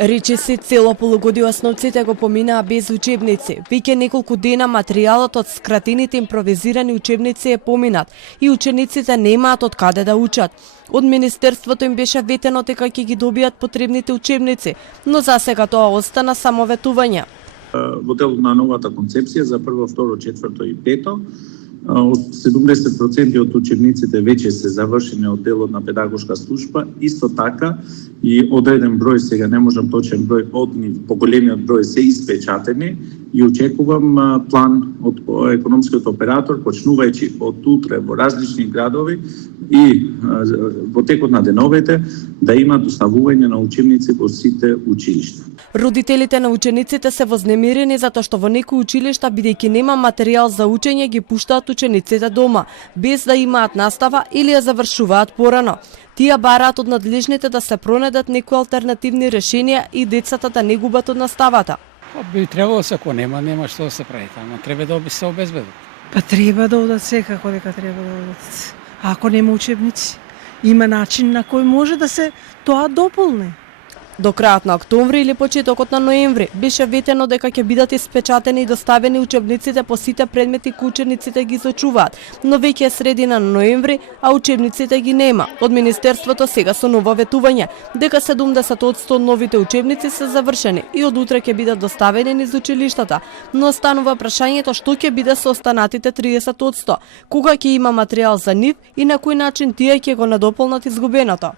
Рече се цело полугодие основците го поминаа без учебници. Веќе неколку дена материјалот од скратените импровизирани учебници е поминат и учениците немаат од каде да учат. Од Министерството им беше ветено дека ќе ги добијат потребните учебници, но засега тоа остана само ветување. Во делот на новата концепција за прво, второ, четврто и пето, од 70% од учебниците веќе се завршени од делот на педагошка служба, исто така и одреден број, сега не можам точен број, од нив, поголемиот број се испечатени и очекувам план од економскиот оператор, почнувајќи од утре во различни градови и во текот на деновите да има доставување на учебници во сите училишта. Родителите на учениците се вознемирени затоа што во некои училишта, бидејќи нема материјал за учење, ги пуштаат учениците дома, без да имаат настава или ја завршуваат порано. Тие бараат од надлежните да се пронедат некои алтернативни решенија и децата да не губат од наставата. Би требало се, ако нема што да се прави, ама треба да се обезбедат. Па треба да одат секако дека треба да одат. А ако нема учебници, има начин на кој може да се тоа дополни. До крајот на октомври или почетокот на ноември беше ветено дека ќе бидат испечатени и доставени учебниците по сите предмети кои учениците ги изучуваат, но веќе е средина на ноември, а учебниците ги нема. Од Министерството сега со ново ветување дека 70% од новите учебници се завршени и од утре ќе бидат доставени низ училиштата, но останува прашањето што ќе биде со останатите 30%, кога ќе има материјал за нив и на кој начин тие ќе го надополнат изгубеното.